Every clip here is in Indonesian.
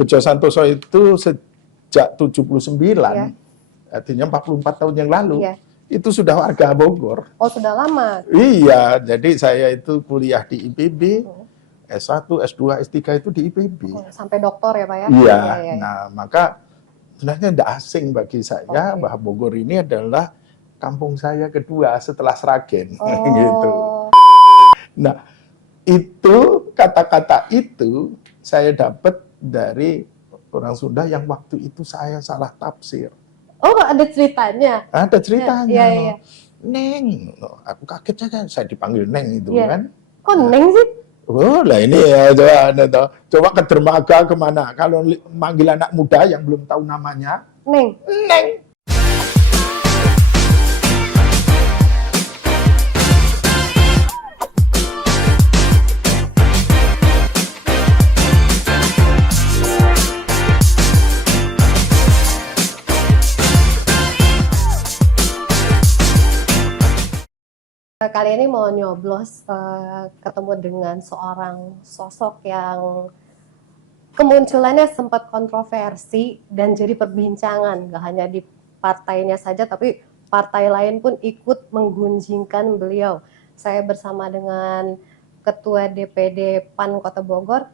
Bejo Santoso itu sejak 79, Iya. artinya 44 tahun yang lalu, Iya. itu sudah warga Bogor. Oh, sudah lama. Iya, jadi saya itu kuliah di IPB, S1, S2, S3 itu di IPB. Sampai doktor ya Pak ya? Iya, Iya. nah maka sebenarnya tidak asing bagi saya bahwa Bogor ini adalah kampung saya kedua setelah Sragen. Gitu. Nah, itu kata-kata itu saya dapat dari orang Sunda yang waktu itu saya salah tafsir. Oh, ada ceritanya? Ada ceritanya. Iya. Neng, aku kaget aja saya dipanggil Neng itu kan. Kok Neng sih? Oh, lah ini ya coba ke dermaga kemana? Kalau manggil anak muda yang belum tahu namanya, Neng. Neng. Kali ini mau nyoblos ketemu dengan seorang sosok yang kemunculannya sempat kontroversi dan jadi perbincangan, gak hanya di partainya saja, tapi partai lain pun ikut menggunjingkan beliau. Saya bersama dengan Ketua DPD PAN Kota Bogor,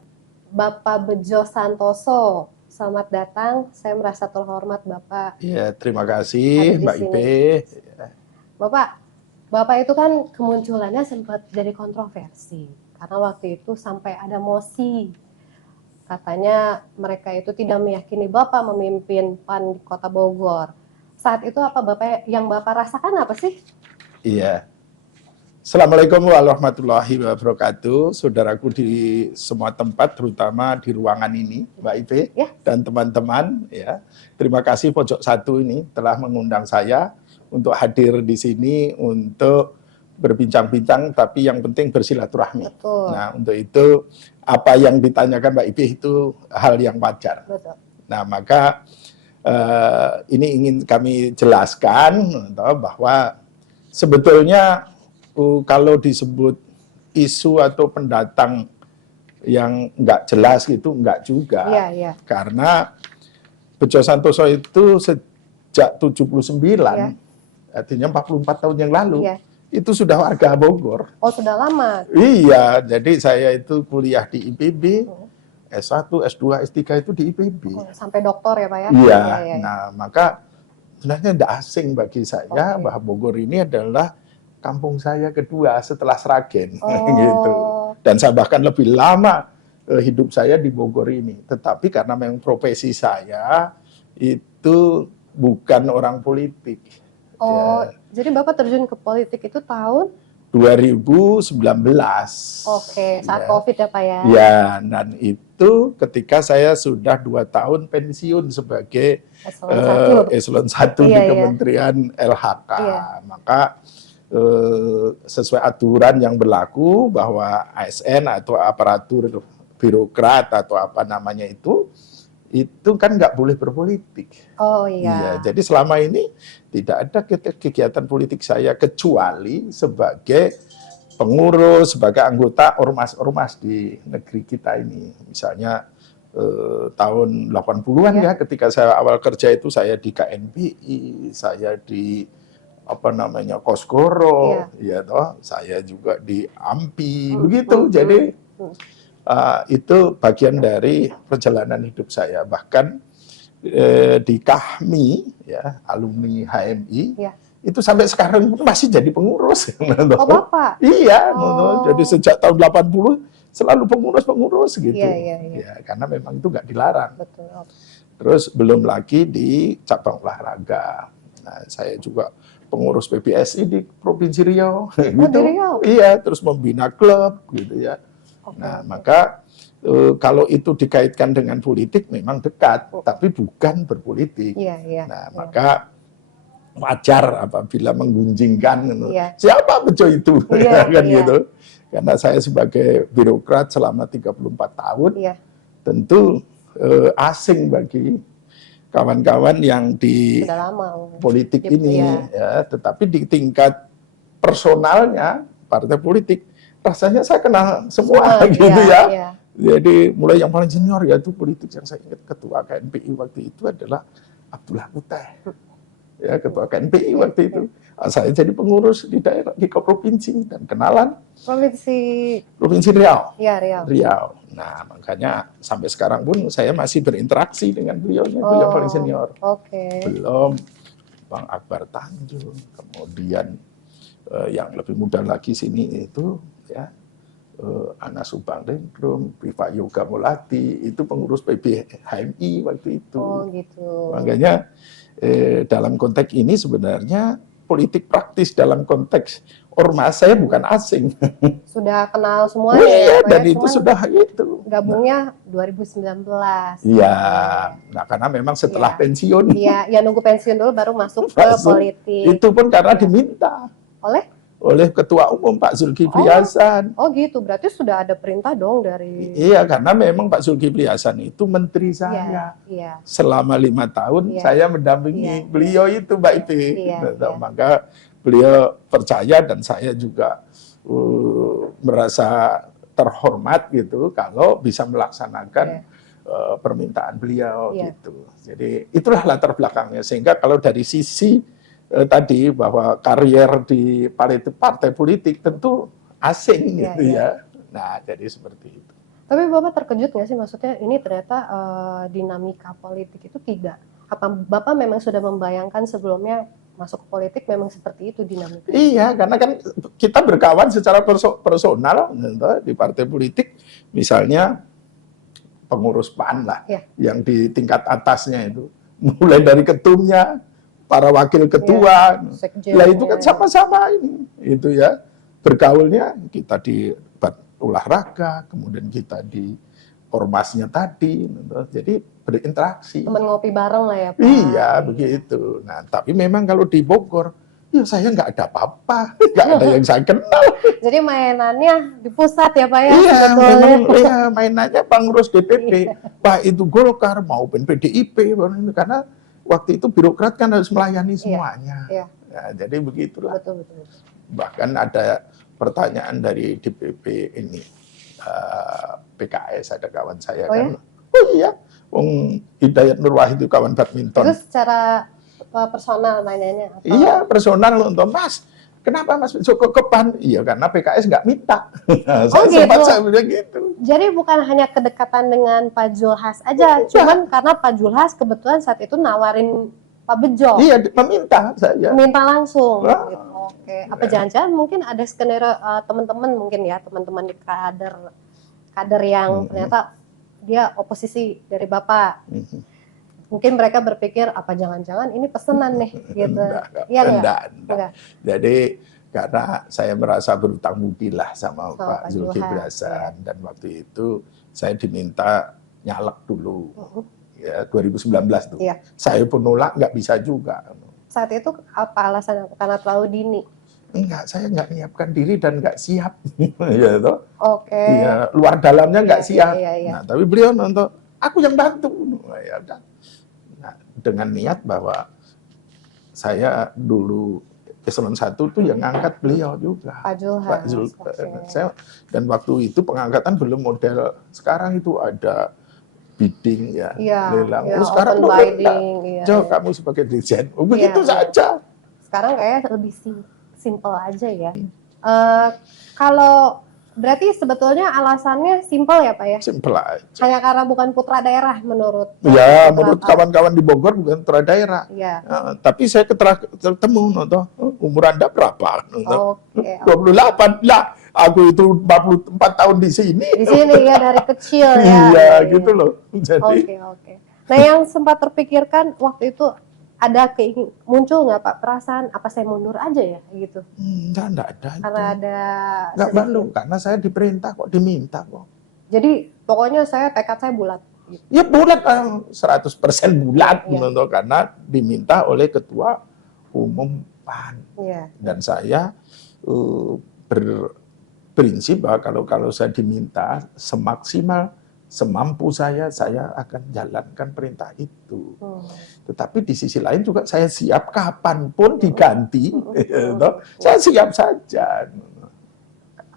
Bapak Bejo Santoso. Selamat datang, saya merasa terhormat Bapak. Iya, terima kasih Mbak Ipe. Bapak itu kan kemunculannya sempat jadi kontroversi karena waktu itu sampai ada mosi. Katanya mereka itu tidak meyakini Bapak memimpin PAN di Kota Bogor. Saat itu apa yang Bapak rasakan apa sih? Iya. Assalamualaikum warahmatullahi wabarakatuh. Saudaraku di semua tempat, terutama di ruangan ini, Mbak Ipe dan teman-teman. Ya, terima kasih Pojok Satu ini telah mengundang saya untuk hadir di sini untuk berbincang-bincang, tapi yang penting bersilaturahmi. Betul. Nah, untuk itu apa yang ditanyakan Mbak Ipe itu hal yang wajar. Betul. Nah, maka ini ingin kami jelaskan bahwa sebetulnya kalau disebut isu atau pendatang yang nggak jelas itu nggak juga. Iya. Karena Bejo Santoso itu sejak 79, artinya 44 tahun yang lalu, itu sudah warga Bogor. Oh, sudah lama? Iya, jadi saya itu kuliah di IPB, S1, S2, S3 itu di IPB. Sampai doktor ya Pak ya? Iya, nah maka sebenarnya tidak asing bagi saya bahwa Bogor ini adalah kampung saya kedua setelah Sragen. Gitu. Dan saya bahkan lebih lama hidup saya di Bogor ini. Tetapi karena memang profesi saya itu bukan orang politik. Oh, jadi Bapak terjun ke politik itu tahun? 2019. Oke, saat COVID ya Pak ya? Ya, dan itu ketika saya sudah 2 tahun pensiun sebagai eselon 1 di Kementerian LHK. Maka sesuai aturan yang berlaku bahwa ASN atau aparatur birokrat atau apa namanya itu kan nggak boleh berpolitik. Oh iya. Jadi selama ini tidak ada kegiatan politik saya kecuali sebagai pengurus, sebagai anggota ormas-ormas di negeri kita ini. Misalnya tahun 80-an ketika saya awal kerja itu saya di KNPI, saya di Kosgoro, saya juga di AMPI, begitu. Jadi itu bagian dari perjalanan hidup saya. Bahkan di KAHMI, alumni HMI, itu sampai sekarang masih jadi pengurus. Oh Bapak? Iya, jadi sejak tahun 80 selalu pengurus gitu. Iya. Karena memang itu nggak dilarang. Betul. Terus belum lagi di cabang olahraga. Nah, saya juga pengurus PBSI di Provinsi Riau. Gitu. Di Riau? Iya, terus membina klub gitu ya. Nah, maka kalau itu dikaitkan dengan politik memang dekat, tapi bukan berpolitik. Nah, maka wajar apabila menggunjingkan siapa Bejo itu, gitu. Karena saya sebagai birokrat selama 34 tahun, tentu asing bagi kawan-kawan yang di politik ini, tetapi di tingkat personalnya partai politik rasanya saya kenal semua gitu ya. Jadi mulai yang paling senior yaitu politik yang saya ingat ketua KNPI waktu itu adalah Abdullah Puteh. Ya, ketua KNPI waktu itu. Saya jadi pengurus di daerah, di provinsi, dan kenalan Provinsi Riau. Ya, Riau. Riau. Nah, makanya sampai sekarang pun saya masih berinteraksi dengan beliau, itu yang paling senior. Belum Bang Akbar Tanjung, kemudian yang lebih muda lagi sini itu ya Anas Subangdengrum, Priva Yoga Molati, itu pengurus PBHMI waktu itu. Gitu. Makanya dalam konteks ini sebenarnya politik praktis dalam konteks ormas saya bukan asing. Sudah kenal semuanya. Iya, dan itu sudah itu. Gabungnya 2019. Iya, nah karena memang setelah pensiun. Iya, ya nunggu pensiun dulu baru masuk ke politik. Itu pun karena diminta. Oleh Ketua Umum Pak Zulkifli Hasan. Oh gitu, berarti sudah ada perintah dong dari... Iya, karena memang Pak Zulkifli Hasan itu menteri saya. Selama 5 tahun saya mendampingi beliau itu, Mbak Ipi. Maka beliau percaya dan saya juga merasa terhormat gitu kalau bisa melaksanakan permintaan beliau gitu. Jadi itulah latar belakangnya, sehingga kalau dari sisi tadi bahwa karier di partai politik tentu asing gitu ya. Nah, jadi seperti itu. Tapi Bapak terkejut nggak sih, maksudnya ini ternyata dinamika politik itu tidak, apa Bapak memang sudah membayangkan sebelumnya masuk ke politik memang seperti itu dinamika? Iya, karena kan kita berkawan secara personal di partai politik, misalnya pengurus PAN lah, yang di tingkat atasnya itu, mulai dari ketumnya, para wakil ketua, lah itu kan sama-sama ini, itu ya bergaulnya kita di olahraga, kemudian kita di ormasnya tadi, jadi berinteraksi. Teman ngopi bareng lah ya Pak. Iya begitu. Nah tapi memang kalau di Bogor, ya saya nggak ada apa-apa, nggak ada yang saya kenal. Jadi mainannya di pusat ya Pak ya? Iya, memang ya, mainannya pengurus DPP, Pak itu Golkar maupun PDIP, karena waktu itu birokrat kan harus melayani semuanya. Nah, jadi begitulah. Betul. Bahkan ada pertanyaan dari DPP ini, PKS, ada kawan saya kan. Oh iya, Wong Hidayat Nur Wahid itu kawan badminton. Itu secara personal mainannya? Atau? Iya, personal untuk Mas. Kenapa Mas besok ke PAN? Iya, karena PKS nggak minta. Saya bilang gitu. Jadi bukan hanya kedekatan dengan Pak Zulhas aja, cuman karena Pak Zulhas kebetulan saat itu nawarin Pak Bejo. Iya, meminta saya. Minta langsung. Gitu. Oke. Apa jangan-jangan mungkin ada skenario teman-teman mungkin ya, teman-teman di kader yang ternyata dia oposisi dari Bapak. Mungkin mereka berpikir apa jangan-jangan ini pesanan nih gitu. Enggak. Jadi karena saya merasa berutang budi lah sama Pak Zulkifli Hasan, dan waktu itu saya diminta nyalek dulu. Ya 2019 tuh. Saya pun nolak, nggak bisa juga. Saat itu apa alasannya? Karena terlalu dini. Enggak, saya nggak menyiapkan diri dan nggak siap. Ya toh. Ya, luar dalamnya nggak siap. Nah, tapi beliau nonton, aku yang bantu. Ya udah. Nah, dengan niat bahwa saya dulu Eselon 1 tuh yang ngangkat beliau juga. Pak Zulhas. Dan waktu itu pengangkatan belum model sekarang itu ada bidding lelang. Sekarang kamu sebagai dirjen. Begitu saja. Sekarang kayak lebih simple aja ya. Kalau berarti sebetulnya alasannya simple ya Pak ya? Simple aja. Hanya karena bukan putra daerah menurut? Ya, menurut kawan-kawan di Bogor bukan putra daerah. Tapi saya ketemu, umur Anda berapa? 28 lah. Aku itu 44 tahun di sini. Di sini ya, dari kecil ya. Iya, gitu loh. Jadi. Oke. Nah, yang sempat terpikirkan waktu itu ada muncul nggak Pak perasaan apa saya mundur aja ya gitu? Enggak ada. Karena ada. Enggak perlu, karena saya diperintah kok, diminta kok. Jadi pokoknya tekad saya bulat. Gitu. Ya bulat, 100% bulat, karena diminta oleh Ketua Umum PAN. Dan saya berprinsip bahwa kalau saya diminta semaksimal semampu saya akan jalankan perintah itu. Tetapi di sisi lain juga saya siap kapanpun diganti, saya siap saja.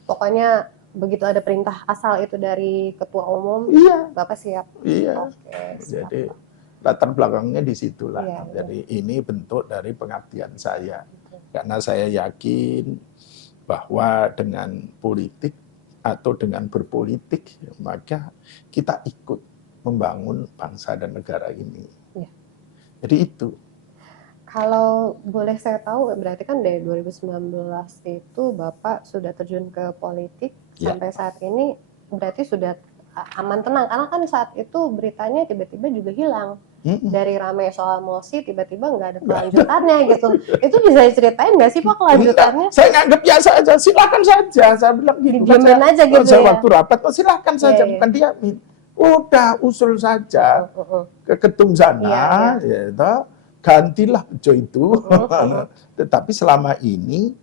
Pokoknya begitu ada perintah asal itu dari ketua umum, iya, Bapak siap. iya. Oke, Jadi latar belakangnya di situlah. Iya, Jadi ini bentuk dari pengabdian saya. Karena saya yakin bahwa dengan politik atau dengan berpolitik, maka kita ikut membangun bangsa dan negara ini. Iya. Jadi itu. Kalau boleh saya tahu, berarti kan dari 2019 itu Bapak sudah terjun ke politik, Ya. sampai saat ini berarti sudah aman tenang, karena kan saat itu beritanya tiba-tiba juga hilang. Dari ramai soal mosi, tiba-tiba nggak ada kelanjutannya gitu. Itu bisa diceritain nggak sih Pak kelanjutannya? Saya nganggap biasa aja, silakan saja. Saya bilang gitu. Dijamin aja gitu saya ya? waktu rapat, silakan saja, bukan diamin. Udah usul saja ke ketum sana, gitu. Gantilah bejo itu. Tetapi selama ini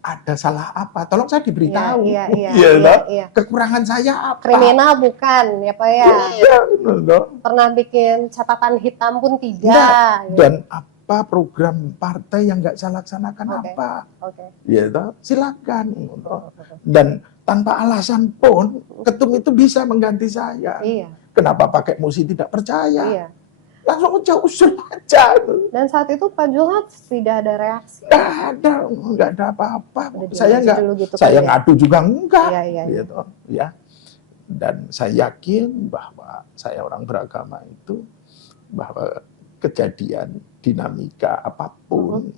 ada salah apa? Tolong saya diberitahu. Iya. Kekurangan saya apa? Kriminal bukan, ya Pak ya? Iya, pernah bikin catatan hitam pun tidak. Dan apa program partai yang nggak saya laksanakan apa? Gitu. Silakan. Dan tanpa alasan pun ketum itu bisa mengganti saya. Kenapa pakai mosi tidak percaya? Langsung aja usul aja. Dan saat itu Pak Julhad tidak ada reaksi. Nggak ada apa-apa. Saya ngadu juga enggak. Gitu, ya. Dan saya yakin bahwa saya orang beragama itu, bahwa kejadian dinamika apapun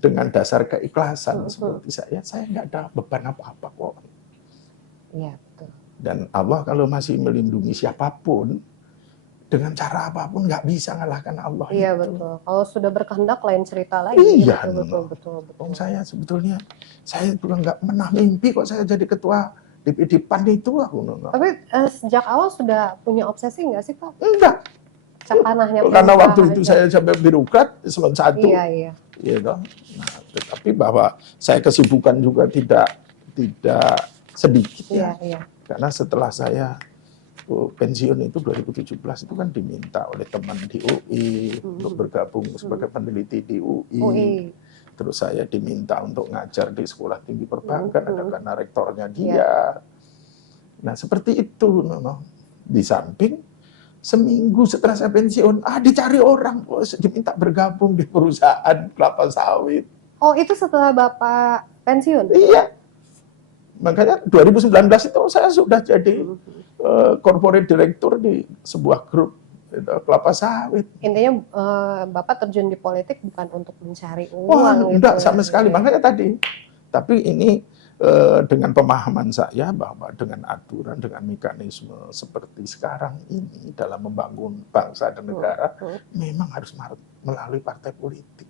dengan dasar keikhlasan seperti saya nggak ada beban apa-apa kok. Iya, betul. Dan Allah kalau masih melindungi siapapun, dengan cara apapun nggak bisa ngalahkan Allah. Iya, betul. Kalau sudah berkehendak lain cerita lagi. Iya, betul. Saya sebetulnya, saya juga nggak pernah mimpi kok saya jadi ketua DPD PAN itu. Tapi sejak awal sudah punya obsesi nggak sih Pak? Enggak. Tanahnya karena waktu itu saya sampai birokrat eselon 1. Iya. Gitu. Nah, tetapi bahwa saya kesibukan juga tidak sedikit ya. Karena setelah saya pensiun itu 2017 itu kan diminta oleh teman di UI untuk bergabung sebagai peneliti di UI. Terus saya diminta untuk ngajar di Sekolah Tinggi Perbankan, ada karena rektornya dia. Nah seperti itu, di samping seminggu setelah saya pensiun, dicari orang, diminta bergabung di perusahaan kelapa sawit. Oh itu setelah Bapak pensiun? Iya. Makanya 2019 itu saya sudah jadi corporate director di sebuah grup kelapa sawit. Intinya Bapak terjun di politik bukan untuk mencari uang. Enggak sama sekali. Makanya tadi. Tapi ini dengan pemahaman saya bahwa dengan aturan, dengan mekanisme seperti sekarang ini dalam membangun bangsa dan negara, memang harus melalui partai politik.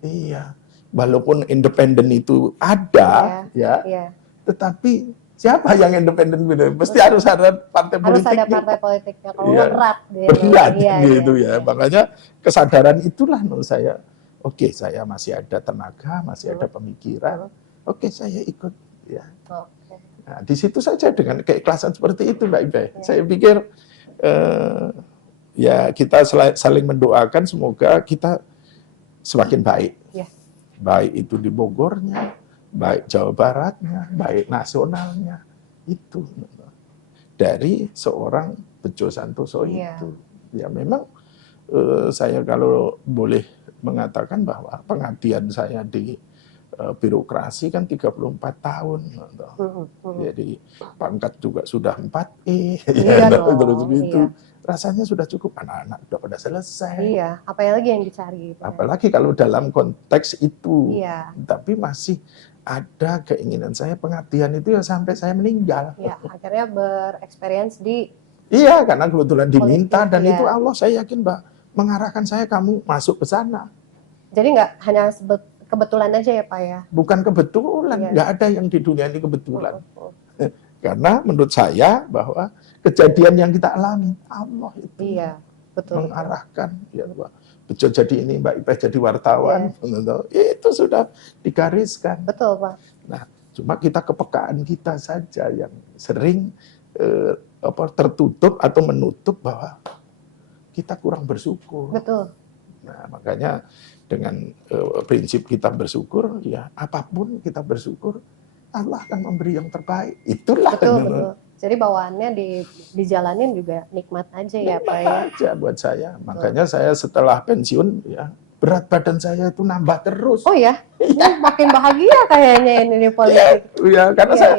Iya. Walaupun independen itu ada, tetapi siapa yang independen? Mesti harus ada partai politik. Harus ada partai politiknya. Kalau berat, gitu ya. Makanya kesadaran itulah menurut saya. Oke, saya masih ada tenaga, masih ada pemikiran. Oke, saya ikut. Ya. Nah, di situ saja dengan keikhlasan seperti itu, Mbak Ibe. Saya pikir ya kita saling mendoakan semoga kita semakin baik. Baik itu di Bogornya, baik Jawa Baratnya, baik nasionalnya, itu dari seorang Bejo Santoso itu. Ya memang saya kalau boleh mengatakan bahwa pengabdian saya di birokrasi kan 34 tahun. Jadi pangkat juga sudah 4E. Terus gitu. Rasanya sudah cukup, anak-anak sudah pada selesai. Iya, apalagi yang dicari. Apalagi kalau dalam konteks itu. Tapi masih ada keinginan saya pengabdian itu ya sampai saya meninggal. Iya, akhirnya bereksperience di... Iya, karena kebetulan diminta dan itu Allah saya yakin Mbak mengarahkan saya, kamu masuk ke sana. Jadi nggak hanya kebetulan aja ya Pak ya? Bukan kebetulan, nggak ada yang di dunia ini kebetulan. Karena menurut saya bahwa kejadian yang kita alami Allah itu mengarahkan. Ya, Bejo jadi ini, Mbak Ipeh jadi wartawan, itu sudah digariskan. Betul Pak. Nah, cuma kita kepekaan kita saja yang sering tertutup atau menutup bahwa kita kurang bersyukur. Betul. Nah, makanya dengan prinsip kita bersyukur, ya apapun kita bersyukur, Allah akan memberi yang terbaik. Itulah. Betul. Jadi bawaannya dijalanin juga nikmat aja ya Pak ya. Aja buat saya. Makanya saya setelah pensiun ya, berat badan saya itu nambah terus. Oh ya, makin bahagia kayaknya ini di politik. Ya, karena saya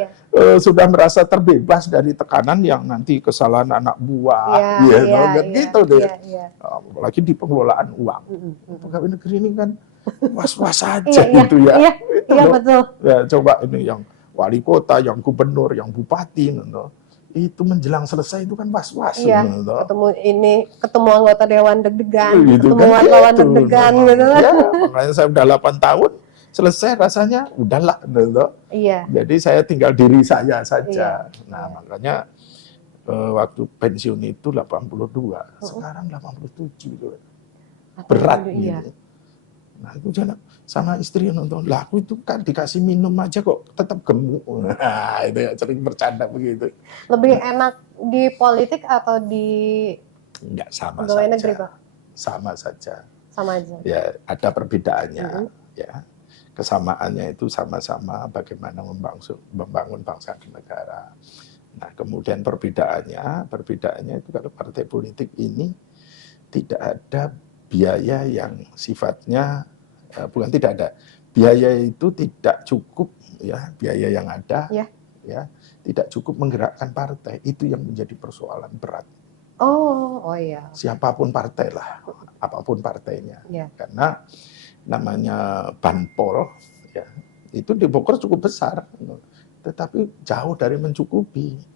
sudah merasa terbebas dari tekanan yang nanti kesalahan anak buah, gitu deh. Apalagi di pengelolaan uang. Pegawai negeri ini kan was-was saja gitu ya. Iya betul. Ya, coba ini yang wali kota, yang gubernur, yang bupati, itu menjelang selesai itu kan was-was. Iya, ketemu anggota dewan deg-degan, gitu, ketemu wartawan deg-degan gitu kan. Ya, makanya saya udah 8 tahun, selesai rasanya udahlah. Iya. Jadi saya tinggal diri saya saja. Makanya waktu pensiun itu 82, sekarang 87 gitu. Berat gitu. Nah itu jalan sama istri nonton, lah aku itu kan dikasih minum aja kok tetap gemuk. Nah itu ya sering bercanda begitu. Lebih enak di politik atau di enggak sama pegawai saja. Negeri Pak? Sama saja. Sama aja. Ya ada perbedaannya. Ya kesamaannya itu sama-sama bagaimana membangun bangsa dan negara. Nah kemudian perbedaannya itu kalau partai politik ini tidak ada biaya yang sifatnya bukan tidak ada, biaya itu tidak cukup ya, biaya yang ada ya tidak cukup menggerakkan partai, itu yang menjadi persoalan berat. Oh iya. Siapapun partai lah, apapun partainya, karena namanya Banpol ya itu di Bogor cukup besar, tetapi jauh dari mencukupi.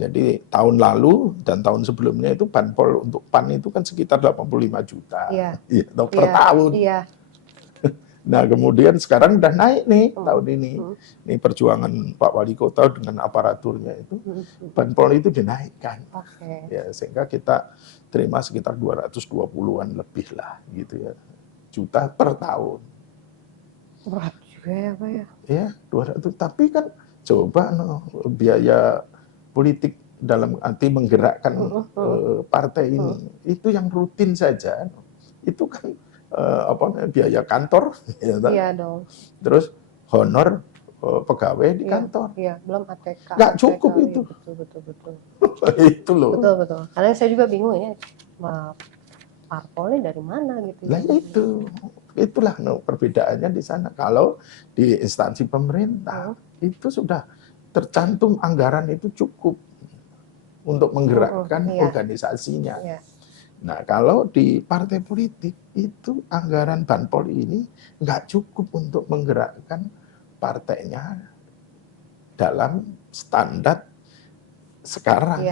Jadi tahun lalu dan tahun sebelumnya itu Banpol untuk PAN itu kan sekitar 85 juta per tahun. Nah kemudian sekarang udah naik nih tahun ini. Ini perjuangan Pak Wali Kota dengan aparaturnya itu, Banpol itu dinaikkan. Ya, sehingga kita terima sekitar 220-an lebih lah gitu ya, juta per tahun. Berat juga ya Pak ya? Ya 200, tapi kan coba biaya politik dalam arti menggerakkan partai ini, itu yang rutin saja, itu kan biaya kantor, dong. Terus honor pegawai di kantor, belum ATK, nggak cukup itu. Betul. Itu loh. Betul. Karena saya juga bingung ya, parpolnya dari mana gitu. Nah itulah perbedaannya di sana. Kalau di instansi pemerintah itu sudah tercantum anggaran itu cukup untuk menggerakkan organisasinya. Nah kalau di partai politik itu anggaran Banpol ini nggak cukup untuk menggerakkan partainya dalam standar sekarang.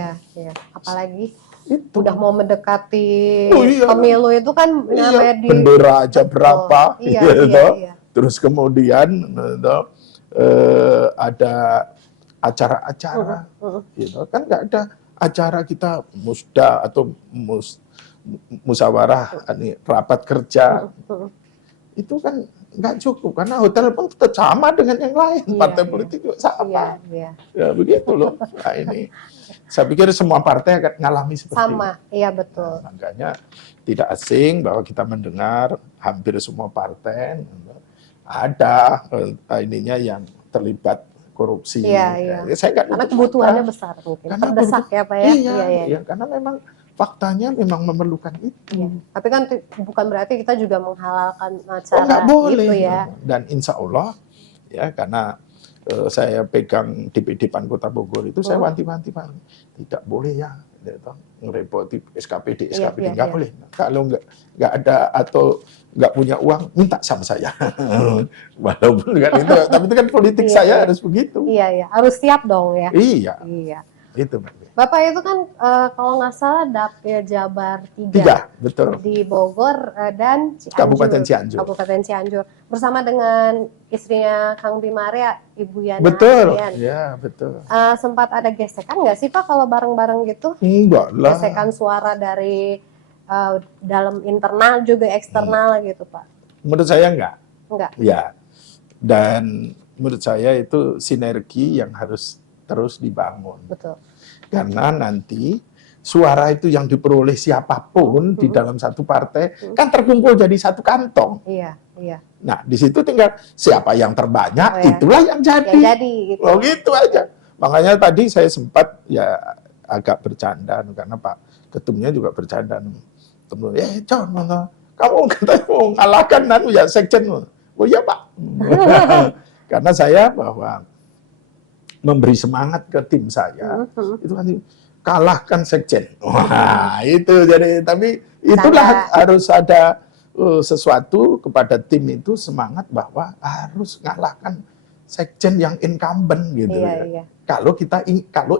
Apalagi itu udah mau mendekati pemilu itu kan namanya bendera aja berapa, terus kemudian ada acara-acara, kan nggak ada acara kita musda atau musyawarah rapat kerja, itu kan nggak cukup karena hotel pun tetap sama dengan yang lain, partai politik juga sama, ya begitu loh. Nah ini saya pikir semua partai akan ngalami seperti sama, betul. Nah, makanya tidak asing bahwa kita mendengar hampir semua partai ada ininya yang terlibat korupsi. Saya karena kebutuhannya besar mungkin. Karena terdesak ya Pak ya. Iya, karena memang faktanya memang memerlukan itu. Tapi kan bukan berarti kita juga menghalalkan cara nggak boleh. Itu ya. Dan insya Allah ya karena saya pegang DPD PAN Kota Bogor itu saya wanti-wanti Pak, tidak boleh ya ngerepoti SKPD nggak boleh. Kalau nggak ada atau nggak punya uang minta sama saya. Walaupun kan itu, tapi itu kan politik saya harus begitu. Harus siap dong ya. Iya. Itu Bapak itu kan kalau nggak salah Dapil Jabar 3, betul. Di Bogor dan Kabupaten Cianjur. Kabupaten Cianjur bersama dengan istrinya Kang Bimaria, Ibu Yana. Betul. Ya betul. Sempat ada gesekan nggak sih Pak kalau bareng-bareng gitu? Enggak lah. Gesekan suara dari dalam internal juga eksternal gitu Pak? Menurut saya enggak. Ya. Dan menurut saya itu sinergi yang harus terus dibangun. Betul. Karena nanti suara itu yang diperoleh siapapun di dalam satu partai kan terkumpul jadi satu kantong. Iya. Nah, di situ tinggal siapa yang terbanyak, itulah yang jadi. Yang jadi gitu. Oh, gitu aja. Makanya tadi saya sempat ya agak bercanda karena Pak Ketumnya juga bercanda. John, kamu katanya mau ngalahkan ya sekjen. Oh iya Pak. Karena saya bahwa memberi semangat ke tim saya, itu kan kalahkan sekjen. Wah, itu jadi, tapi itulah harus ada sesuatu kepada tim itu, semangat bahwa harus ngalahkan sekjen yang incumbent gitu. Iya. Kalau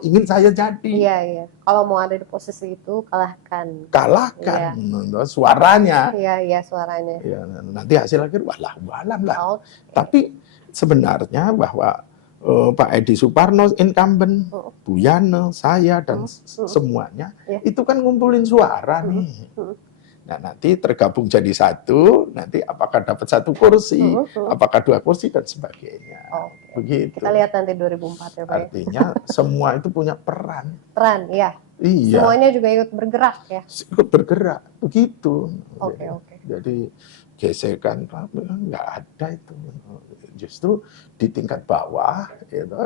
ingin saya jadi. Iya. Kalau mau ada di posisi itu, kalahkan. Kalahkan suaranya. Iya, suaranya. Ya, nanti hasil akhir walah lah. Tapi sebenarnya bahwa Pak Edi Suparno incumbent, Bu Yana, saya dan semuanya itu kan ngumpulin suara nih. Nah, nanti tergabung jadi satu, nanti apakah dapat 1 kursi, apakah 2 kursi dan sebagainya. Begitu. Kita lihat nanti 2004 ya Pak. Artinya semua itu punya peran. Peran, ya. Iya. Semuanya juga ikut bergerak ya. Ikut bergerak, begitu. Oke. Jadi gesekan nggak ada itu. Justru di tingkat bawah,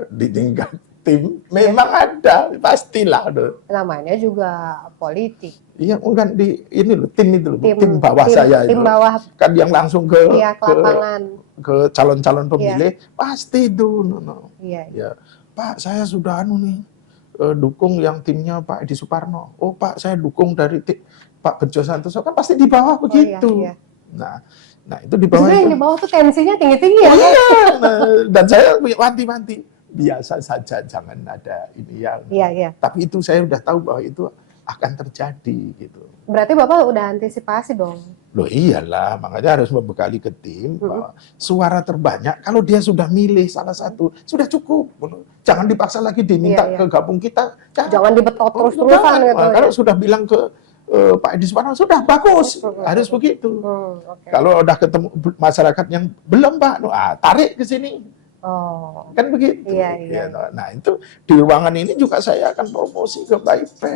di tingkat tim memang ada, pastilah. Namanya juga politik. Iya, bukan di ini loh, tim itu loh, tim bawah saya tim itu. bawah. Kan yang langsung ke lapangan. Ke calon-calon pemilih, pasti itu. Iya. Ya, Pak, saya sudah dukung yang timnya Pak Edi Suparno. Oh Pak, saya dukung dari Pak Bejo Santoso, kan pasti di bawah begitu. Iya. Nah itu di bawah. Yang di bawah tuh tensinya tinggi-tinggi ya. Dan saya wanti-wanti, biasa saja, jangan ada ini yang. Iya. Tapi itu saya udah tahu bahwa itu akan terjadi gitu. Berarti Bapak udah antisipasi dong? Loh iyalah, makanya harus membekali ke tim bahwa suara terbanyak kalau dia sudah milih salah satu sudah cukup. Jangan dipaksa lagi diminta ke gabung kita. Jangan dibetot terus-terusan gitu. Kalau sudah bilang ke Pak Edi Suparno sudah bagus, harus begitu. Kalau udah ketemu masyarakat yang belum Pak, tarik ke sini. Kan begitu. Iya. Nah itu di ruangan ini juga saya akan promosi ke Pak Ipe,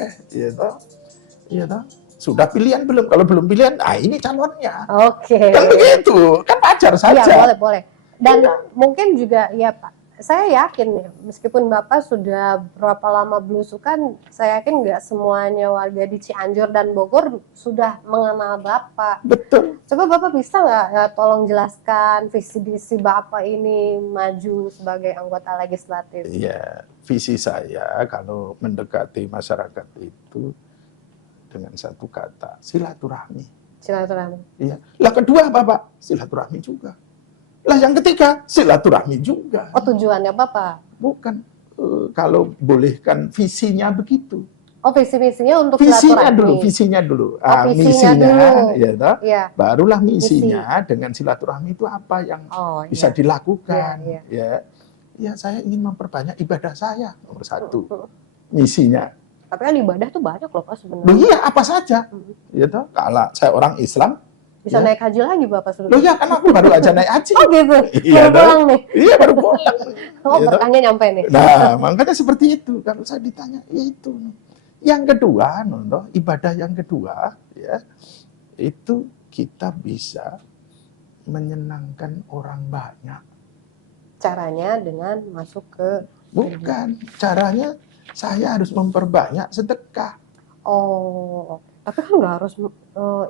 sudah pilihan belum? Kalau belum pilihan, ini calonnya. Kan begitu, kan wajar saja. Iya, boleh. Dan mungkin juga ya Pak, saya yakin meskipun Bapak sudah berapa lama belusukan, saya yakin nggak semuanya warga di Cianjur dan Bogor sudah mengenal Bapak. Betul. Coba Bapak bisa nggak tolong jelaskan visi misi Bapak ini maju sebagai anggota legislatif? Iya, visi saya kalau mendekati masyarakat itu dengan satu kata, silaturahmi. Silaturahmi. Iya. Lah kedua apa Pak? Silaturahmi juga. Lah yang ketiga, silaturahmi juga. Oh tujuannya Bapak? Bukan. Kalau bolehkan visinya begitu. Oh visi-misinya untuk silaturahmi. Visinya dulu. Misinya dulu. Ya, barulah misinya dengan silaturahmi itu apa yang bisa dilakukan. Ya, saya ingin memperbanyak ibadah saya, nomor 1. Misinya. Tapi kan ibadah tuh banyak loh Pak sebenarnya. Loh iya, apa saja. Kalau saya orang Islam, bisa naik haji lagi Bapak sudah. Loh ya, kan aku baru aja naik haji. Oh gitu. Iya, baru pulang nih. Iya, baru pulang. Berkahnya nyampe nih. Nah, makanya seperti itu. Kalau saya ditanya, ya itu. Yang kedua, ibadah yang kedua, itu kita bisa menyenangkan orang banyak. Caranya dengan masuk ke. Bukan, caranya saya harus memperbanyak sedekah. Tapi kan nggak harus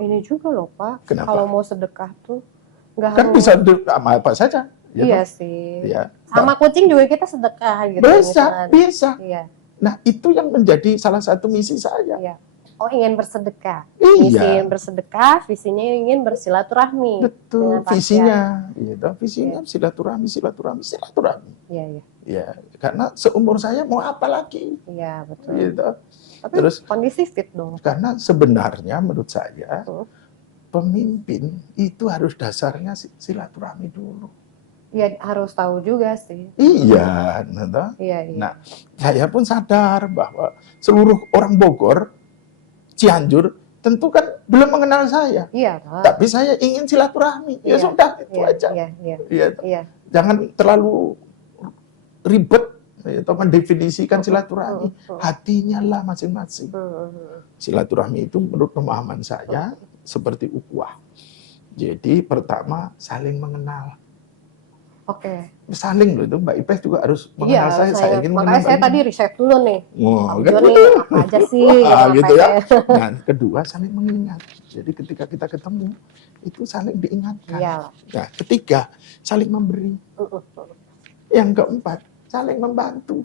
ini juga loh Pak. Kenapa? Kalau mau sedekah tuh nggak kan harus. Bisa sama apa saja. Iya sih. Ya. Sama kucing juga kita sedekah gitu. Bisa. Iya. Nah itu yang menjadi salah satu misi saya. Iya. Ingin bersedekah. Iya. Misi ingin bersedekah, visinya ingin bersilaturahmi. Betul. Visinya, visinya silaturahmi. Iya. Ya, karena seumur saya mau apa lagi? Iya betul. Gitu. Tapi terus kondisi fit dong. Karena sebenarnya menurut saya pemimpin itu harus dasarnya silaturahmi dulu. Ya harus tahu juga sih. Iya. Nah, saya pun sadar bahwa seluruh orang Bogor, Cianjur, tentu kan belum mengenal saya. Iya. Tapi saya ingin silaturahmi. Ya sudah, itu aja. Iya. Jangan terlalu ribet atau mendefinisikan silaturahmi. Hatinya lah masing-masing. Silaturahmi itu menurut pemahaman saya seperti ukhuwah. Jadi pertama saling mengenal. Oke. Saling loh itu Mbak Ipes juga harus mengenal saya ingin makanya saya tadi riset dulu nih. Oh, kan nih apa aja sih gitu ya. Dan kedua saling mengingat. Jadi ketika kita ketemu itu saling diingatkan. Iya. Nah, ketiga saling memberi. Yang keempat saling membantu.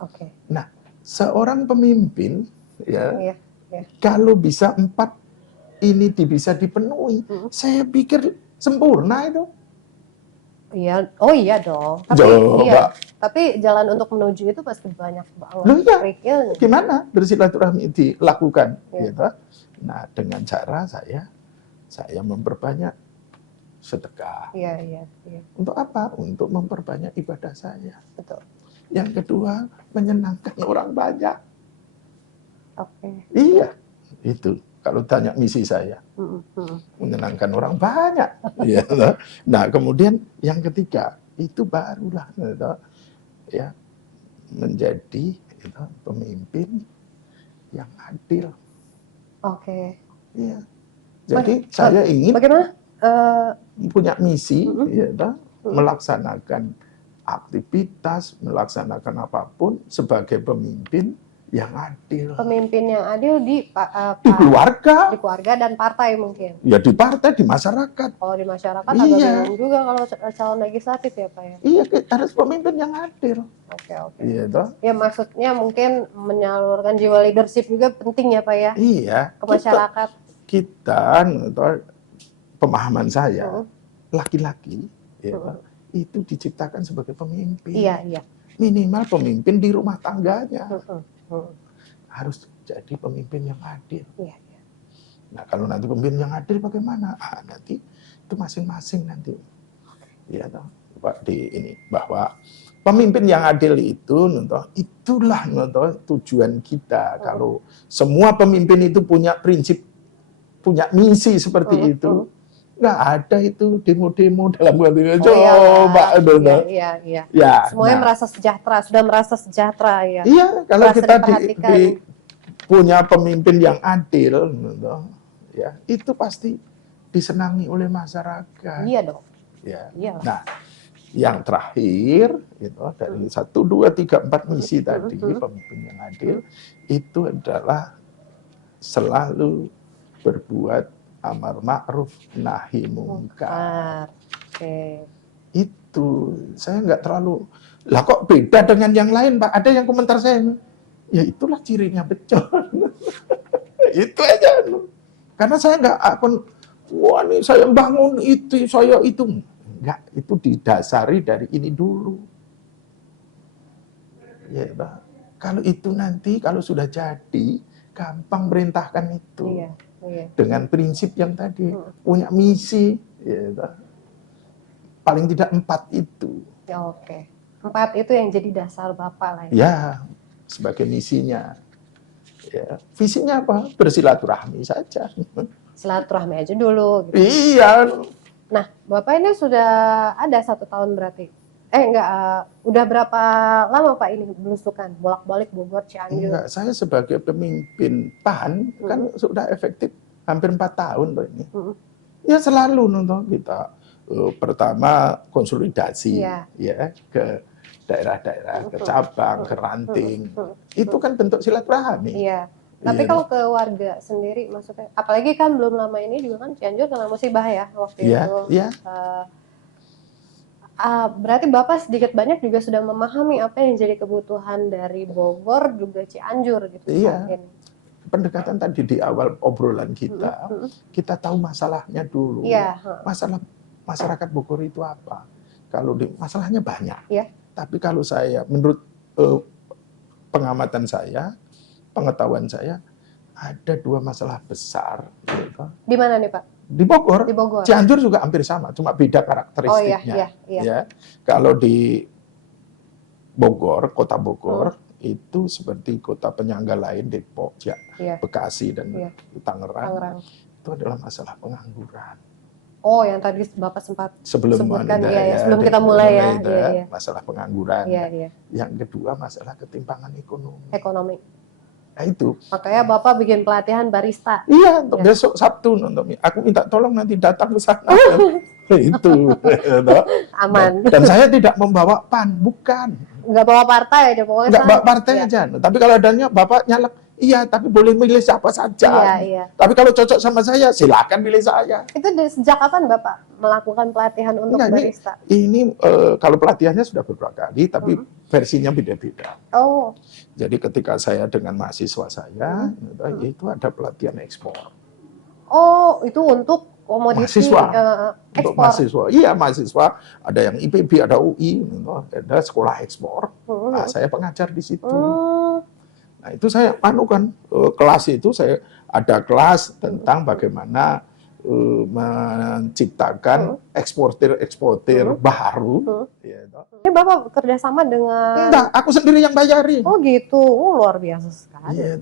Oke. Nah, seorang pemimpin ya, kalau bisa 4 ini bisa dipenuhi, saya pikir sempurna itu. Iya, oh iya dong. Tapi jalan untuk menuju itu pasti banyak banget. Loh iya, gimana bersilaturahmi dilakukan? Gitu. Nah, dengan cara saya memperbanyak sedekah. Iya. Untuk apa? Untuk memperbanyak ibadah saya. Betul. Yang kedua, menyenangkan orang banyak. Oke. Iya, itu. Kalau tanya misi saya, menyenangkan orang banyak. Nah, kemudian yang ketiga, itu barulah ya menjadi pemimpin yang adil. Oke. Iya. Jadi saya ingin punya misi, melaksanakan aktivitas, melaksanakan apapun sebagai pemimpin yang adil. Pemimpin yang adil di keluarga dan partai mungkin. Ya di partai, di masyarakat. Kalau di masyarakat agak bingung juga kalau calon legislatif ya Pak ya. Iya, harus pemimpin yang adil. Oke. Iya toh. Ya maksudnya mungkin menyalurkan jiwa leadership juga penting ya Pak ya. Iya. Ke masyarakat. Kita pemahaman saya, laki-laki itu diciptakan sebagai pemimpin. Iya. Minimal pemimpin di rumah tangganya. Harus jadi pemimpin yang adil. Iya. Nah, kalau nanti pemimpin yang adil bagaimana? Nanti itu masing-masing nanti. Ya, Pak bahwa pemimpin yang adil itu, itulah tujuan kita. Kalau semua pemimpin itu punya prinsip, punya misi seperti itu, nggak ada itu demo-demo dalam hatinya. Coba, iya. Ya, semuanya merasa sejahtera, sudah merasa sejahtera ya. Iya, kalau kita punya pemimpin yang adil, ya itu pasti disenangi oleh masyarakat. Iya dong. Ya. Nah, yang terakhir dari 1, 2, 3, 4 misi tadi pemimpin yang adil itu adalah selalu berbuat amar ma'ruf nahi mungkar. Itu saya nggak terlalu lah kok beda dengan yang lain Pak. Ada yang komentar saya, ya itulah cirinya becon. Itu aja. Karena saya nggak akan wah nih saya bangun itu, saya itu enggak, itu didasari dari ini dulu. Ya Pak. Kalau itu nanti kalau sudah jadi gampang merintahkan itu. Iya. Dengan prinsip yang tadi, punya misi, paling tidak 4 itu. Ya, oke. 4 itu yang jadi dasar Bapak lah. Ya, sebagai misinya. Ya, visinya apa? Bersilaturahmi saja. Silaturahmi aja dulu. Gitu. Iya. Nah, Bapak ini sudah ada 1 tahun berarti. Udah berapa lama Pak ini belusukan bolak-balik Bogor, Cianjur? Enggak, saya sebagai pemimpin PAN kan sudah efektif hampir 4 tahun Pak ini. Ya selalu kita pertama konsolidasi ya ke daerah-daerah, ke cabang, ke ranting. Itu kan bentuk silaturahmi. Iya. Tapi kalau ke warga sendiri maksudnya, apalagi kan belum lama ini juga kan Cianjur kena musibah ya waktu itu. Iya. Berarti Bapak sedikit banyak juga sudah memahami apa yang jadi kebutuhan dari Bogor juga Cianjur gitu. Iya. Pendekatan tadi di awal obrolan kita, kita tahu masalahnya dulu. Iya. Masalah masyarakat Bogor itu apa? Kalau masalahnya banyak. Iya. Tapi kalau saya menurut pengamatan saya, pengetahuan saya, ada 2 masalah besar. Gitu. Di mana nih Pak? Di Bogor. Di Bogor. Cianjur juga hampir sama, cuma beda karakteristiknya. Iya. Ya. Kalau di Bogor, kota Bogor, itu seperti kota penyangga lain, Depok, Bekasi, dan Tangerang. Itu adalah masalah pengangguran. Oh, yang tadi Bapak sempat sebutkan sebelum kita mulai ya. Masalah pengangguran. Iya. Yang kedua masalah ketimpangan ekonomi. Nah, itu. Makanya Bapak bikin pelatihan barista. Iya, untuk besok Sabtu untuk aku minta tolong nanti datang ke sana. Itu. Aman. Dan saya tidak membawa PAN, bukan. Nggak bawa partai aja pokoknya. Nggak bawa partai aja. Tapi kalau adanya Bapak nyalek, iya, tapi boleh milih siapa saja. Iya. Tapi kalau cocok sama saya, silakan pilih saya. Itu sejak kapan Bapak melakukan pelatihan untuk barista? Ini kalau pelatihannya sudah beberapa kali, tapi versinya beda-beda. Oh. Jadi ketika saya dengan mahasiswa saya, itu ada pelatihan ekspor. Oh, itu untuk komoditi untuk mahasiswa. Iya, mahasiswa. Ada yang IPB, ada UI, ada sekolah ekspor. Nah, saya pengajar di situ. Nah, itu saya kelas itu saya ada kelas tentang bagaimana menciptakan eksportir baru. Ini Bapak kerjasama dengan? Enggak, aku sendiri yang bayarin. Oh gitu, luar biasa sekali. Iya,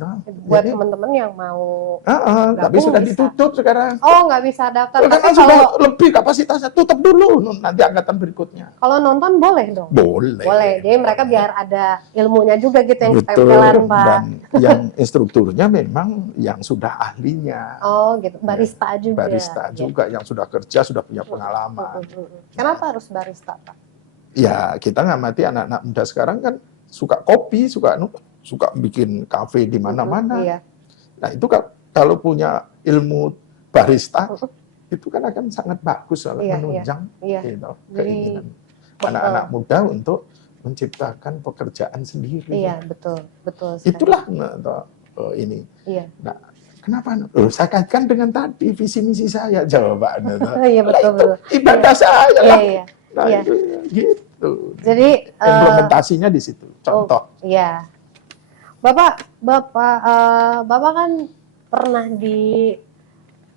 buat teman-teman yang mau tapi sudah ditutup sekarang. Oh, nggak bisa daftar. Tapi sudah lebih kapasitasnya, tutup dulu nanti angkatan berikutnya. Kalau nonton boleh dong? Boleh. Jadi mereka biar ada ilmunya juga gitu yang ketempelan, Pak. Dan yang instrukturnya memang yang sudah ahlinya. Oh gitu, barista juga. Barista juga yang sudah kerja, sudah punya pengalaman. Kenapa harus barista, Pak? Ya, kita ngamati anak-anak muda sekarang kan suka kopi, suka bikin kafe di mana-mana. Nah, itu kalau punya ilmu barista, itu kan akan sangat bagus menunjang keinginan anak-anak muda untuk menciptakan pekerjaan sendiri. Iya, betul. Itulah ini. Nah, kenapa? Saya kaitkan dengan tadi visi misi saya, jawabannya. Iya, betul. Ibadah saya. Iya. Nah, itu gitu. Jadi implementasinya di situ. Contoh. Iya. Bapak kan pernah di